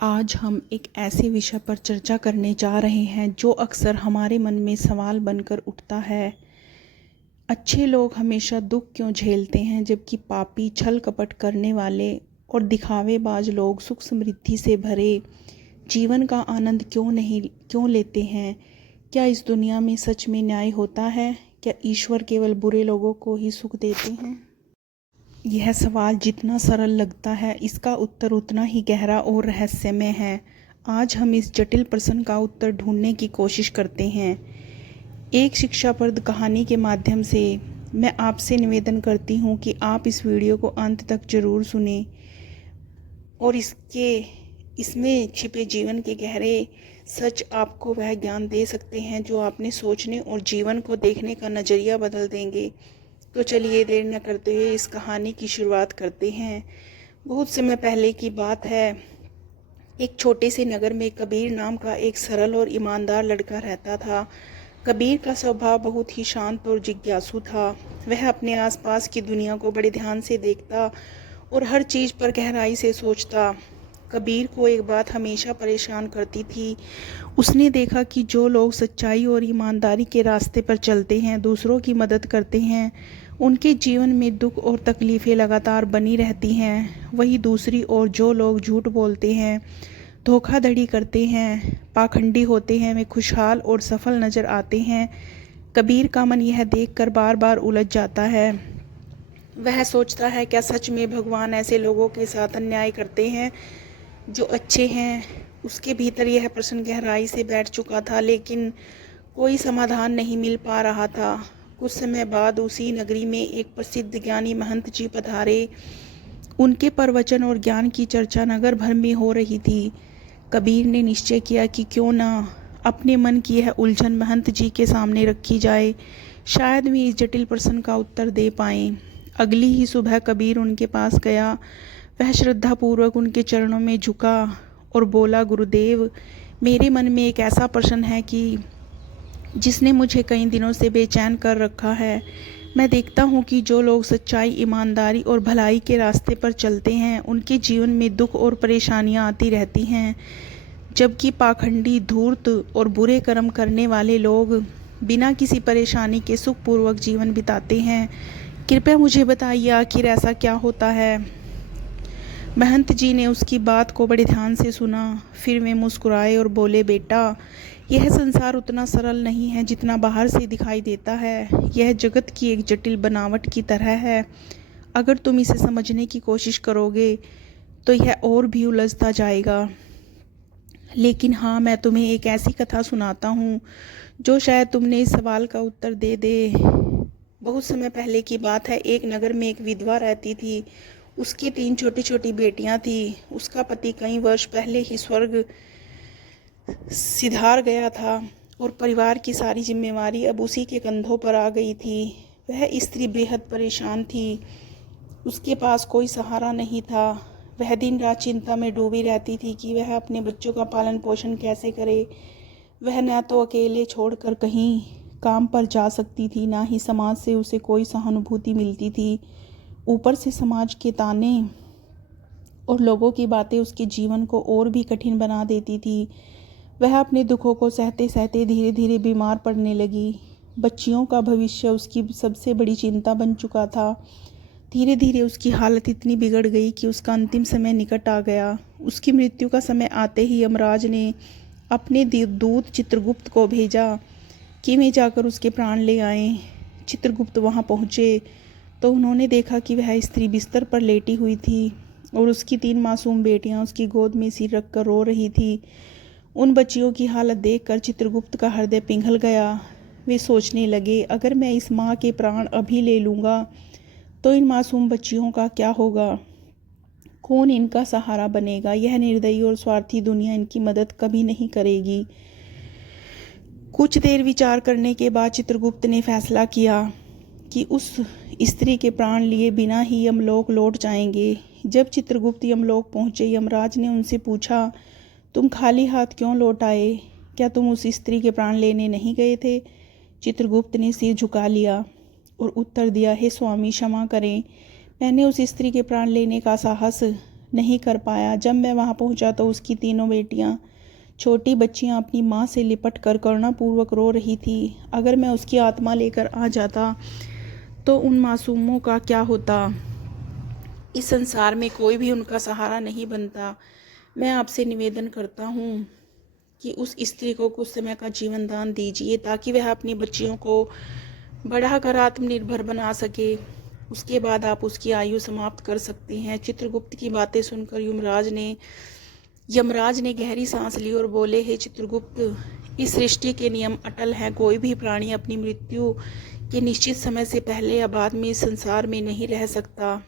आज हम एक ऐसे विषय पर चर्चा करने जा रहे हैं जो अक्सर हमारे मन में सवाल बनकर उठता है। अच्छे लोग हमेशा दुख क्यों झेलते हैं, जबकि पापी, छल कपट करने वाले और दिखावेबाज लोग सुख समृद्धि से भरे जीवन का आनंद क्यों लेते हैं? क्या इस दुनिया में सच में न्याय होता है? क्या ईश्वर केवल बुरे लोगों को ही सुख देते हैं? यह सवाल जितना सरल लगता है, इसका उत्तर उतना ही गहरा और रहस्यमय है। आज हम इस जटिल प्रश्न का उत्तर ढूंढने की कोशिश करते हैं। एक शिक्षाप्रद कहानी के माध्यम से मैं आपसे निवेदन करती हूँ कि आप इस वीडियो को अंत तक जरूर सुनें और इसमें छिपे जीवन के गहरे सच आपको वह ज्ञान दे सकते हैं जो आपने सोचने और जीवन को देखने का नज़रिया बदल देंगे। तो चलिए देर न करते हुए इस कहानी की शुरुआत करते हैं। बहुत समय पहले की बात है। एक छोटे से नगर में कबीर नाम का एक सरल और ईमानदार लड़का रहता था। कबीर का स्वभाव बहुत ही शांत और जिज्ञासु था। वह अपने आसपास की दुनिया को बड़े ध्यान से देखता और हर चीज़ पर गहराई से सोचता। कबीर को एक बात हमेशा परेशान करती थी। उसने देखा कि जो लोग सच्चाई और ईमानदारी के रास्ते पर चलते हैं, दूसरों की मदद करते हैं, उनके जीवन में दुख और तकलीफ़ें लगातार बनी रहती हैं। वहीं दूसरी ओर जो लोग झूठ बोलते हैं, धोखाधड़ी करते हैं, पाखंडी होते हैं, वे खुशहाल और सफल नज़र आते हैं। कबीर का मन यह देखकर बार बार उलझ जाता है। वह सोचता है, क्या सच में भगवान ऐसे लोगों के साथ अन्याय करते हैं जो अच्छे हैं? उसके भीतर यह प्रश्न गहराई से बैठ चुका था, लेकिन कोई समाधान नहीं मिल पा रहा था। कुछ समय बाद उसी नगरी में एक प्रसिद्ध ज्ञानी महंत जी पधारे। उनके प्रवचन और ज्ञान की चर्चा नगर भर में हो रही थी। कबीर ने निश्चय किया कि क्यों ना अपने मन की यह उलझन महंत जी के सामने रखी जाए। शायद वे इस जटिल प्रश्न का उत्तर दे पाएं। अगली ही सुबह कबीर उनके पास गया। वह श्रद्धापूर्वक उनके चरणों में झुका और बोला, गुरुदेव, मेरे मन में एक ऐसा प्रश्न है कि जिसने मुझे कई दिनों से बेचैन कर रखा है। मैं देखता हूँ कि जो लोग सच्चाई, ईमानदारी और भलाई के रास्ते पर चलते हैं, उनके जीवन में दुख और परेशानियाँ आती रहती हैं, जबकि पाखंडी, धूर्त और बुरे कर्म करने वाले लोग बिना किसी परेशानी के सुखपूर्वक जीवन बिताते हैं। कृपया मुझे बताइए, आखिर ऐसा क्या होता है? महंत जी ने उसकी बात को बड़े ध्यान से सुना। फिर वे मुस्कुराए और बोले, बेटा, यह संसार उतना सरल नहीं है जितना बाहर से दिखाई देता है। यह जगत की एक जटिल बनावट की तरह है। अगर तुम इसे समझने की कोशिश करोगे तो यह और भी उलझता जाएगा। लेकिन हाँ, मैं तुम्हें एक ऐसी कथा सुनाता हूँ जो शायद तुमने इस सवाल का उत्तर दे दे। बहुत समय पहले की बात है। एक नगर में एक विधवा रहती थी। उसकी 3 छोटी छोटी बेटियां थी। उसका पति कई वर्ष पहले ही स्वर्ग सिधार गया था और परिवार की सारी जिम्मेवारी अब उसी के कंधों पर आ गई थी। वह स्त्री बेहद परेशान थी। उसके पास कोई सहारा नहीं था। वह दिन रात चिंता में डूबी रहती थी कि वह अपने बच्चों का पालन पोषण कैसे करे। वह न तो अकेले छोड़कर कहीं काम पर जा सकती थी, ना ही समाज से उसे कोई सहानुभूति मिलती थी। ऊपर से समाज के ताने और लोगों की बातें उसके जीवन को और भी कठिन बना देती थी। वह अपने दुखों को सहते सहते धीरे धीरे बीमार पड़ने लगी। बच्चियों का भविष्य उसकी सबसे बड़ी चिंता बन चुका था। धीरे धीरे उसकी हालत इतनी बिगड़ गई कि उसका अंतिम समय निकट आ गया। उसकी मृत्यु का समय आते ही यमराज ने अपने दूत चित्रगुप्त को भेजा कि वे जाकर उसके प्राण ले आएं। चित्रगुप्त वहां पहुंचे तो उन्होंने देखा कि वह स्त्री बिस्तर पर लेटी हुई थी और उसकी 3 मासूम बेटियां उसकी गोद में सिर रखकर रो रही थी। उन बच्चियों की हालत देखकर चित्रगुप्त का हृदय पिघल गया। वे सोचने लगे, अगर मैं इस माँ के प्राण अभी ले लूँगा तो इन मासूम बच्चियों का क्या होगा? कौन इनका सहारा बनेगा? यह निर्दयी और स्वार्थी दुनिया इनकी मदद कभी नहीं करेगी। कुछ देर विचार करने के बाद चित्रगुप्त ने फैसला किया कि उस स्त्री के प्राण लिए बिना ही यमलोक लौट जाएंगे। जब चित्रगुप्त यमलोक पहुँचे, यमराज ने उनसे पूछा, तुम खाली हाथ क्यों लौट आए? क्या तुम उस स्त्री के प्राण लेने नहीं गए थे? चित्रगुप्त ने सिर झुका लिया और उत्तर दिया, हे स्वामी, क्षमा करें, मैंने उस स्त्री के प्राण लेने का साहस नहीं कर पाया। जब मैं वहाँ पहुँचा तो उसकी तीनों बेटियाँ, छोटी बच्चियाँ अपनी माँ से लिपट कर करुणापूर्वक रो रही थी। अगर मैं उसकी आत्मा लेकर आ जाता तो उन मासूमों का क्या होता? इस संसार में कोई भी उनका सहारा नहीं बनता। मैं आपसे निवेदन करता हूँ कि उस स्त्री को कुछ समय का जीवन दान दीजिए ताकि वह अपनी बच्चियों को बढ़ाकर आत्मनिर्भर बना सके। उसके बाद आप उसकी आयु समाप्त कर सकते हैं। चित्रगुप्त की बातें सुनकर यमराज ने गहरी सांस ली और बोले, हे चित्रगुप्त, इस सृष्टि के नियम अटल हैं। कोई भी प्राणी अपनी मृत्यु के निश्चित समय से पहले या बाद में इस संसार में नहीं रह सकता।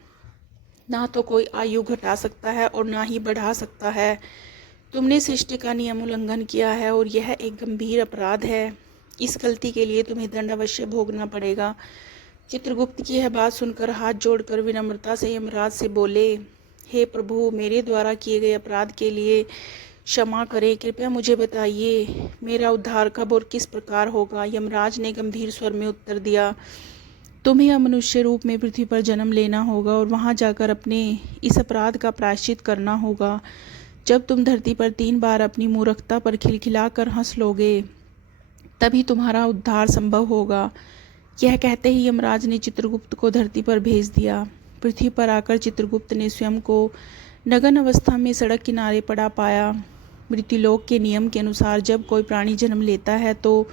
ना तो कोई आयु घटा सकता है और ना ही बढ़ा सकता है। तुमने सृष्टि का नियम उल्लंघन किया है और यह एक गंभीर अपराध है। इस गलती के लिए तुम्हें दंड अवश्य भोगना पड़ेगा। चित्रगुप्त की यह बात सुनकर हाथ जोड़कर विनम्रता से यमराज से बोले, हे प्रभु, मेरे द्वारा किए गए अपराध के लिए क्षमा करें। कृपया मुझे बताइए, मेरा उद्धार कब और किस प्रकार होगा? यमराज ने गंभीर स्वर में उत्तर दिया, तुम्हें अब मनुष्य रूप में पृथ्वी पर जन्म लेना होगा और वहां जाकर अपने इस अपराध का प्रायश्चित करना होगा। जब तुम धरती पर 3 बार अपनी मूर्खता पर खिलखिलाकर हंस लोगे, तभी तुम्हारा उद्धार संभव होगा। यह कहते ही यमराज ने चित्रगुप्त को धरती पर भेज दिया। पृथ्वी पर आकर चित्रगुप्त ने स्वयं को नग्न अवस्था में सड़क किनारे पड़ा पाया। मृत्युलोक के नियम के अनुसार जब कोई प्राणी जन्म लेता है तो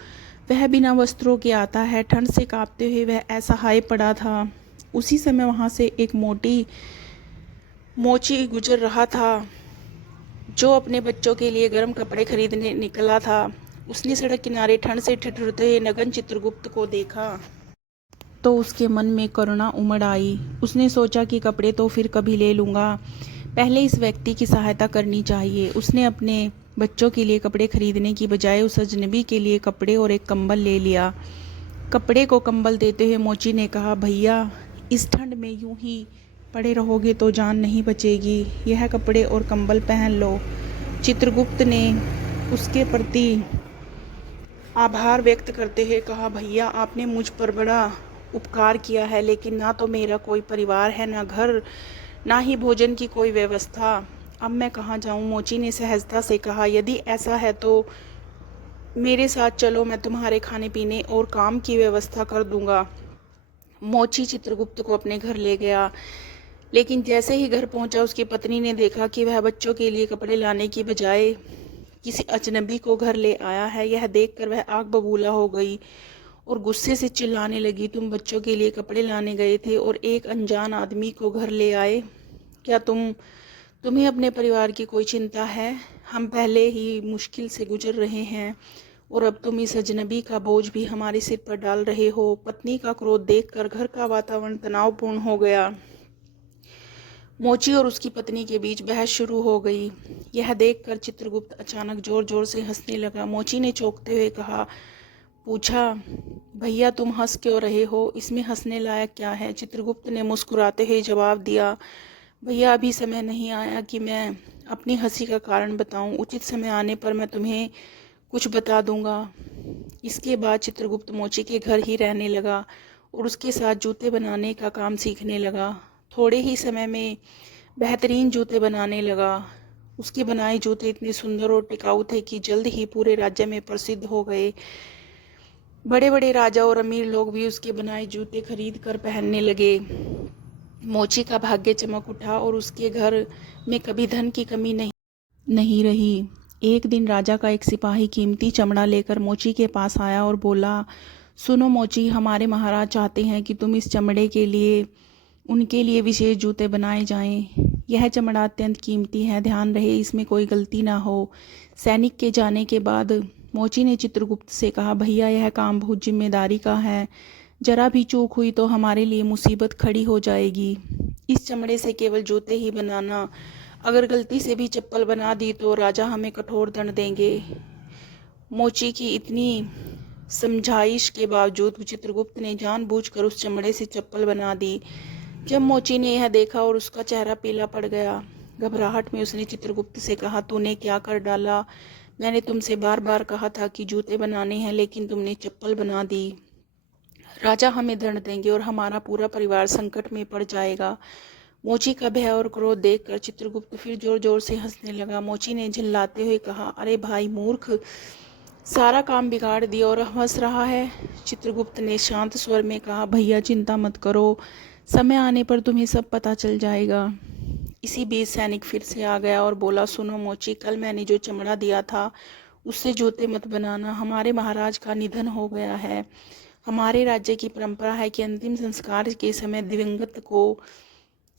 वह बिना वस्त्रों के आता है। ठंड से कांपते हुए वह असहाय पड़ा था। उसी समय वहां से एक मोची गुजर रहा था जो अपने बच्चों के लिए गर्म कपड़े खरीदने निकला था। उसने सड़क किनारे ठंड से ठिठुरते हुए नग्न चित्रगुप्त को देखा तो उसके मन में करुणा उमड़ आई। उसने सोचा कि कपड़े तो फिर कभी ले लूँगा, पहले इस व्यक्ति की सहायता करनी चाहिए। उसने अपने बच्चों के लिए कपड़े खरीदने की बजाय उस अजनबी के लिए कपड़े और एक कंबल ले लिया। कपड़े को कंबल देते हुए मोची ने कहा, भैया, इस ठंड में यूं ही पड़े रहोगे तो जान नहीं बचेगी। यह कपड़े और कंबल पहन लो। चित्रगुप्त ने उसके प्रति आभार व्यक्त करते हुए कहा, भैया, आपने मुझ पर बड़ा उपकार किया है, लेकिन ना तो मेरा कोई परिवार है, ना घर, ना ही भोजन की कोई व्यवस्था। अब मैं कहाँ जाऊँ? मोची ने सहजता से कहा, यदि ऐसा है तो मेरे साथ चलो, मैं तुम्हारे खाने पीने और काम की व्यवस्था कर दूंगा। मोची चित्रगुप्त को अपने घर ले गया, लेकिन जैसे ही घर पहुंचा उसकी पत्नी ने देखा कि वह बच्चों के लिए कपड़े लाने की बजाय किसी अजनबी को घर ले आया है। यह देखकर वह आग बबूला हो गई और गुस्से से चिल्लाने लगी, तुम बच्चों के लिए कपड़े लाने गए थे और एक अनजान आदमी को घर ले आए? क्या तुम्हें अपने परिवार की कोई चिंता है? हम पहले ही मुश्किल से गुजर रहे हैं और अब तुम इस अजनबी का बोझ भी हमारे सिर पर डाल रहे हो। पत्नी का क्रोध देखकर घर का वातावरण तनावपूर्ण हो गया। मोची और उसकी पत्नी के बीच बहस शुरू हो गई। यह देखकर चित्रगुप्त अचानक जोर जोर से हंसने लगा। मोची ने चौंकते हुए पूछा, भैया, तुम हंस क्यों रहे हो? इसमें हंसने लायक क्या है? चित्रगुप्त ने मुस्कुराते हुए जवाब दिया, भैया, अभी समय नहीं आया कि मैं अपनी हंसी का कारण बताऊं। उचित समय आने पर मैं तुम्हें कुछ बता दूंगा। इसके बाद चित्रगुप्त मोची के घर ही रहने लगा और उसके साथ जूते बनाने का काम सीखने लगा। थोड़े ही समय में बेहतरीन जूते बनाने लगा। उसके बनाए जूते इतने सुंदर और टिकाऊ थे कि जल्द ही पूरे राज्य में प्रसिद्ध हो गए। बड़े बड़े राजा और अमीर लोग भी उसके बनाए जूते खरीद कर पहनने लगे। मोची का भाग्य चमक उठा और उसके घर में कभी धन की कमी नहीं रही। एक दिन राजा का एक सिपाही कीमती चमड़ा लेकर मोची के पास आया और बोला, सुनो मोची, हमारे महाराज चाहते हैं कि तुम इस चमड़े के लिए उनके लिए विशेष जूते बनाए जाएं। यह चमड़ा अत्यंत कीमती है, ध्यान रहे इसमें कोई गलती ना हो। सैनिक के जाने के बाद मोची ने चित्रगुप्त से कहा, भैया, यह काम बहुत जिम्मेदारी का है। जरा भी चूक हुई तो हमारे लिए मुसीबत खड़ी हो जाएगी। इस चमड़े से केवल जूते ही बनाना, अगर गलती से भी चप्पल बना दी तो राजा हमें कठोर दंड देंगे। मोची की इतनी समझाइश के बावजूद चित्रगुप्त ने जानबूझकर उस चमड़े से चप्पल बना दी। जब मोची ने यह देखा और उसका चेहरा पीला पड़ गया, घबराहट में उसने चित्रगुप्त से कहा, तूने क्या कर डाला? मैंने तुमसे बार बार कहा था कि जूते बनाने हैं, लेकिन तुमने चप्पल बना दी। राजा हमें दंड देंगे और हमारा पूरा परिवार संकट में पड़ जाएगा। मोची का भय और क्रोध देखकर चित्रगुप्त फिर जोर जोर से हंसने लगा। मोची ने झल्लाते हुए कहा, अरे भाई मूर्ख, सारा काम बिगाड़ दिया और हंस रहा है। चित्रगुप्त ने शांत स्वर में कहा, भैया चिंता मत करो, समय आने पर तुम्हें सब पता चल जाएगा। इसी बीच सैनिक फिर से आ गया और बोला, सुनो मोची, कल मैंने जो चमड़ा दिया था उससे जूते मत बनाना। हमारे महाराज का निधन हो गया है। हमारे राज्य की परंपरा है कि अंतिम संस्कार के समय दिवंगत को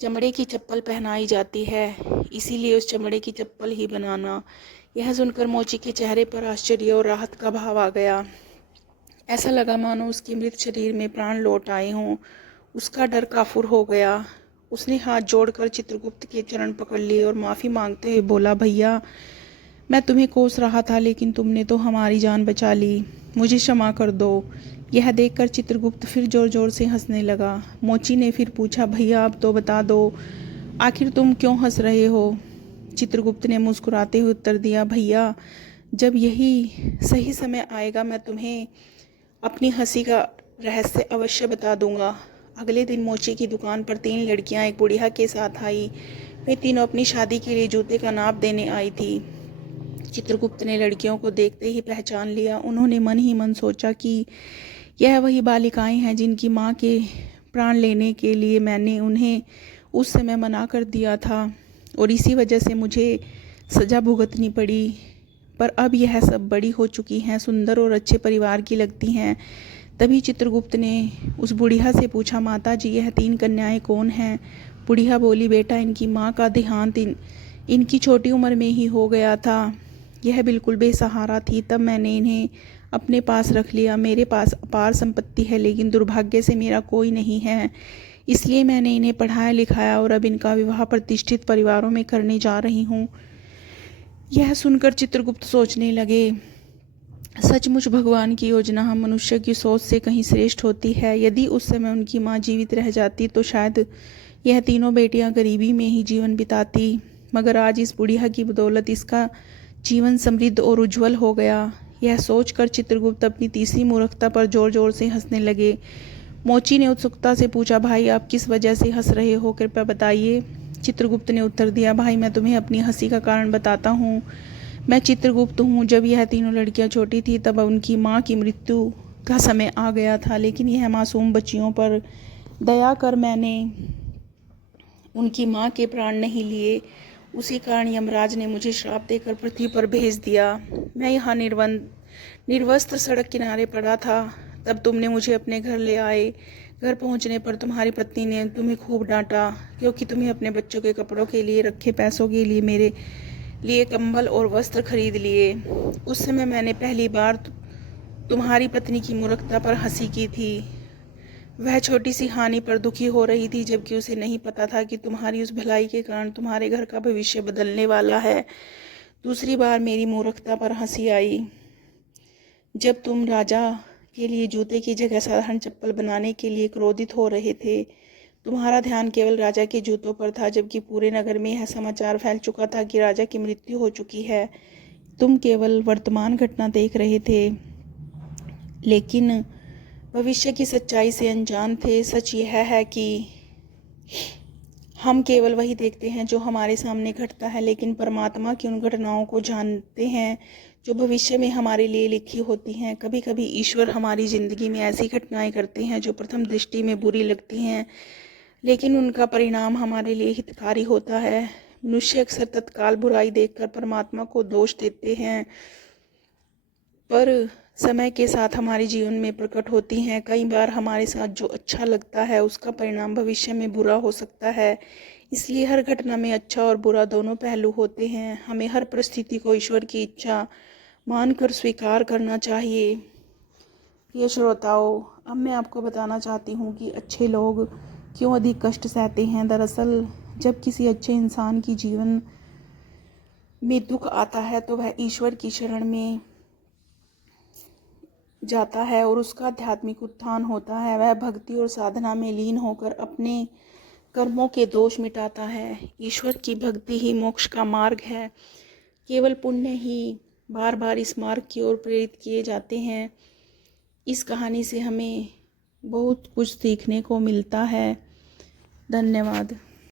चमड़े की चप्पल पहनाई जाती है, इसीलिए उस चमड़े की चप्पल ही बनाना। यह सुनकर मोची के चेहरे पर आश्चर्य और राहत का भाव आ गया। ऐसा लगा मानो उसके मृत शरीर में प्राण लौट आए हों। उसका डर काफूर हो गया। उसने हाथ जोड़कर चित्रगुप्त के चरण पकड़ लिए और माफ़ी मांगते हुए बोला, भैया मैं तुम्हें कोस रहा था, लेकिन तुमने तो हमारी जान बचा ली, मुझे क्षमा कर दो। यह देखकर चित्रगुप्त फिर जोर जोर से हंसने लगा। मोची ने फिर पूछा, भैया अब तो बता दो, आखिर तुम क्यों हंस रहे हो? चित्रगुप्त ने मुस्कुराते हुए उत्तर दिया, भैया जब यही सही समय आएगा मैं तुम्हें अपनी हंसी का रहस्य अवश्य बता दूंगा। अगले दिन मोची की दुकान पर 3 लड़कियां एक बुढ़िया के साथ आई। वे तीनों अपनी शादी के लिए जूते का नाप देने आई थी। चित्रगुप्त ने लड़कियों को देखते ही पहचान लिया। उन्होंने मन ही मन सोचा कि यह वही बालिकाएं हैं जिनकी माँ के प्राण लेने के लिए मैंने उन्हें उस समय मना कर दिया था और इसी वजह से मुझे सज़ा भुगतनी पड़ी। पर अब यह सब बड़ी हो चुकी हैं, सुंदर और अच्छे परिवार की लगती हैं। तभी चित्रगुप्त ने उस बुढ़िया से पूछा, माता जी यह 3 कन्याएं कौन हैं? बुढ़िया बोली, बेटा इनकी माँ का देहांत इनकी छोटी उम्र में ही हो गया था। यह बिल्कुल बेसहारा थी, तब मैंने इन्हें अपने पास रख लिया। मेरे पास अपार संपत्ति है, लेकिन दुर्भाग्य से मेरा कोई नहीं है, इसलिए मैंने इन्हें पढ़ाया लिखाया और अब इनका विवाह प्रतिष्ठित परिवारों में करने जा रही हूँ। यह सुनकर चित्रगुप्त सोचने लगे, सचमुच भगवान की योजना हम मनुष्य की सोच से कहीं श्रेष्ठ होती है। यदि उस समय उनकी माँ जीवित रह जाती तो शायद यह तीनों बेटियां गरीबी में ही जीवन बिताती, मगर आज इस बुढ़िया की बदौलत इसका जीवन समृद्ध और उज्जवल हो गया। यह सोचकर चित्रगुप्त अपनी तीसरी मूर्खता पर जोर जोर से हंसने लगे। मोची ने उत्सुकता से पूछा, भाई आप किस वजह से हंस रहे हो, कृपया बताइए। चित्रगुप्त ने उत्तर दिया, भाई मैं तुम्हें अपनी हंसी का कारण बताता हूँ। मैं चित्रगुप्त हूँ। जब यह तीनों लड़कियाँ छोटी थी तब उनकी माँ की मृत्यु का समय आ गया था, लेकिन यह मासूम बच्चियों पर दया कर मैंने उनकी माँ के प्राण नहीं लिए। उसी कारण यमराज ने मुझे श्राप देकर पृथ्वी पर भेज दिया। मैं यहाँ निर्वस्त्र सड़क किनारे पड़ा था, तब तुमने मुझे अपने घर ले आए। घर पहुँचने पर तुम्हारी पत्नी ने तुम्हें खूब डांटा, क्योंकि तुम्हें अपने बच्चों के कपड़ों के लिए रखे पैसों के लिए मेरे लिए कंबल और वस्त्र खरीद लिए। उस समय मैंने पहली बार तुम्हारी पत्नी की मूर्खता पर हंसी की थी। वह छोटी सी हानि पर दुखी हो रही थी, जबकि उसे नहीं पता था कि तुम्हारी उस भलाई के कारण तुम्हारे घर का भविष्य बदलने वाला है। दूसरी बार मेरी मूर्खता पर हंसी आई जब तुम राजा के लिए जूते की जगह साधारण चप्पल बनाने के लिए क्रोधित हो रहे थे। तुम्हारा ध्यान केवल राजा के जूतों पर था, जबकि पूरे नगर में यह समाचार फैल चुका था कि राजा की मृत्यु हो चुकी है। तुम केवल वर्तमान घटना देख रहे थे, लेकिन भविष्य की सच्चाई से अनजान थे। सच यह है कि हम केवल वही देखते हैं जो हमारे सामने घटता है, लेकिन परमात्मा की उन घटनाओं को जानते हैं जो भविष्य में हमारे लिए लिखी होती हैं। कभी कभी ईश्वर हमारी ज़िंदगी में ऐसी घटनाएं करते हैं जो प्रथम दृष्टि में बुरी लगती हैं, लेकिन उनका परिणाम हमारे लिए हितकारी होता है। मनुष्य अक्सर तत्काल बुराई देखकर परमात्मा को दोष देते हैं, पर समय के साथ हमारे जीवन में प्रकट होती हैं। कई बार हमारे साथ जो अच्छा लगता है उसका परिणाम भविष्य में बुरा हो सकता है। इसलिए हर घटना में अच्छा और बुरा दोनों पहलू होते हैं। हमें हर परिस्थिति को ईश्वर की इच्छा मानकर स्वीकार करना चाहिए। ये श्रोताओं, अब मैं आपको बताना चाहती हूँ कि अच्छे लोग क्यों अधिक कष्ट सहते हैं। दरअसल जब किसी अच्छे इंसान की जीवन में दुख आता है तो वह ईश्वर की शरण में जाता है और उसका आध्यात्मिक उत्थान होता है। वह भक्ति और साधना में लीन होकर अपने कर्मों के दोष मिटाता है। ईश्वर की भक्ति ही मोक्ष का मार्ग है। केवल पुण्य ही बार बार इस मार्ग की ओर प्रेरित किए जाते हैं। इस कहानी से हमें बहुत कुछ सीखने को मिलता है। धन्यवाद।